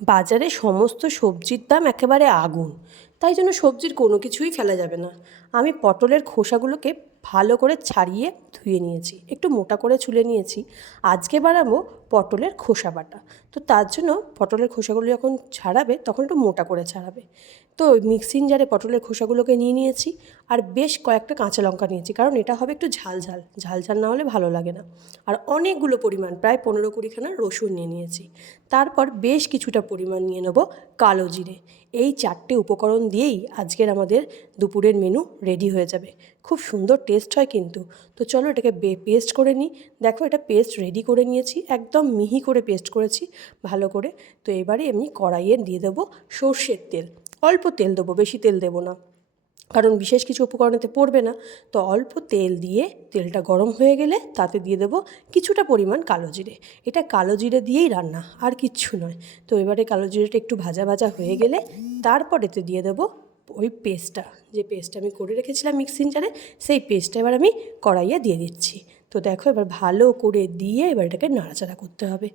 বাজারে সমস্ত সবজির দাম একেবারে আগুন, তাই জন্য সবজির কোনো কিছুই ফেলা যাবে না। আমি পটলের খোসাগুলোকে ভালো করে ছাড়িয়ে ধুয়ে নিয়েছি, একটু মোটা করে ছুলে নিয়েছি। আজকে বানাবো পটলের খোসা বাটা। তো তার জন্য পটলের খোসাগুলো যখন ছাড়াবে তখন একটু মোটা করে ছাড়াবে। তো মিক্সিং জারে পটলের খোসাগুলোকে নিয়ে নিয়েছি, আর বেশ কয়েকটা কাঁচা লঙ্কা নিয়েছি, কারণ এটা হবে একটু ঝাল ঝাল, ঝাল ঝাল না হলে ভালো লাগে না। আর অনেকগুলো পরিমাণ, প্রায় 15-20খানা রসুন নিয়ে নিয়েছি। তারপর বেশ কিছুটা পরিমাণ নিয়ে নেব কালো জিরে। এই 4টে উপকরণ দিয়েই আজকের আমাদের দুপুরের মেনু রেডি হয়ে যাবে। খুব সুন্দর টেস্ট হয় কিন্তু। তো চলো এটাকে পেস্ট করে নিই। দেখো, এটা পেস্ট রেডি করে নিয়েছি, একদম মিহি করে পেস্ট করেছি ভালো করে। তো এবারে এমনি কড়াইয়ে দিয়ে দেবো সর্ষের তেল। অল্প তেল দেবো, বেশি তেল দেবো না, কারণ বিশেষ কিছু উপকরণেতে পড়বে না। তো অল্প তেল দিয়ে তেলটা গরম হয়ে গেলে তাতে দিয়ে দেবো কিছুটা পরিমাণ কালো জিরে। এটা কালো জিরে দিয়েই রান্না, আর কিচ্ছু নয়। তো এবারে কালো জিরেটা একটু ভাজা ভাজা হয়ে গেলে তারপর এতে দিয়ে দেবো ওই পেস্টটা, যে পেস্টটা আমি করে রেখেছিলাম মিক্সিং জারে, সেই পেস্টটা এবার আমি কড়াইয়ে দিয়ে দিচ্ছি। তো দেখো, এবার ভালো করে দিয়ে এবার এটাকে নাড়াচাড়া করতে হবে।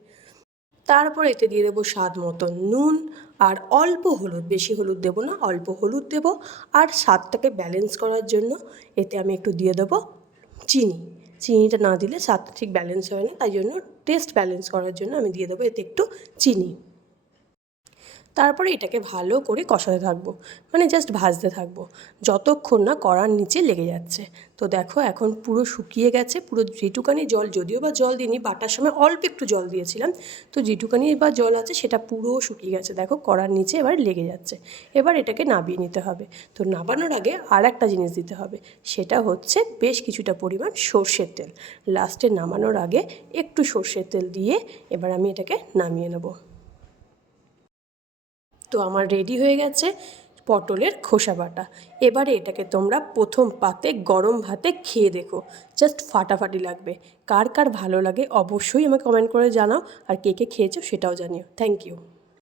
তারপর এতে দিয়ে দেবো স্বাদ মতন নুন, আর অল্প হলুদ, বেশি হলুদ দেবো না, অল্প হলুদ দেবো। আর স্বাদটাকে ব্যালেন্স করার জন্য এতে আমি একটু দিয়ে দেবো চিনি। চিনিটা না দিলে স্বাদটা ঠিক ব্যালেন্স হয় না, তাই জন্য টেস্ট ব্যালেন্স করার জন্য আমি দিয়ে দেবো এতে একটু চিনি। তারপরে এটাকে ভালো করে কষাতে থাকবো, মানে জাস্ট ভাজতে থাকবো যতক্ষণ না কড়ার নিচে লেগে যাচ্ছে। তো দেখো, এখন পুরো শুকিয়ে গেছে, পুরো যেটুকানি জল, যদিও বা জল দিইনি, বাটার সময় অল্প একটু জল দিয়েছিলাম, তো যেটুকানি বা জল আছে সেটা পুরো শুকিয়ে গেছে। দেখো, কড়ার নিচে এবার লেগে যাচ্ছে। এবার এটাকে নামিয়ে নিতে হবে। তো নামানোর আগে আর একটা জিনিস দিতে হবে, সেটা হচ্ছে বেশ কিছুটা পরিমাণ সর্ষের তেল। লাস্টে নামানোর আগে একটু সর্ষের তেল দিয়ে এবার আমি এটাকে নামিয়ে নেব। তো আমার রেডি হয়ে গেছে পটলের খোসা বাটা। এবারে এটাকে তোমরা প্রথম পাতে গরম ভাতে খেয়ে দেখো, জাস্ট ফাটাফাটি লাগবে। কার কার ভালো লাগে অবশ্যই আমাকে কমেন্ট করে জানাও, আর কে কে খেয়েছো সেটাও জানিও। Thank you.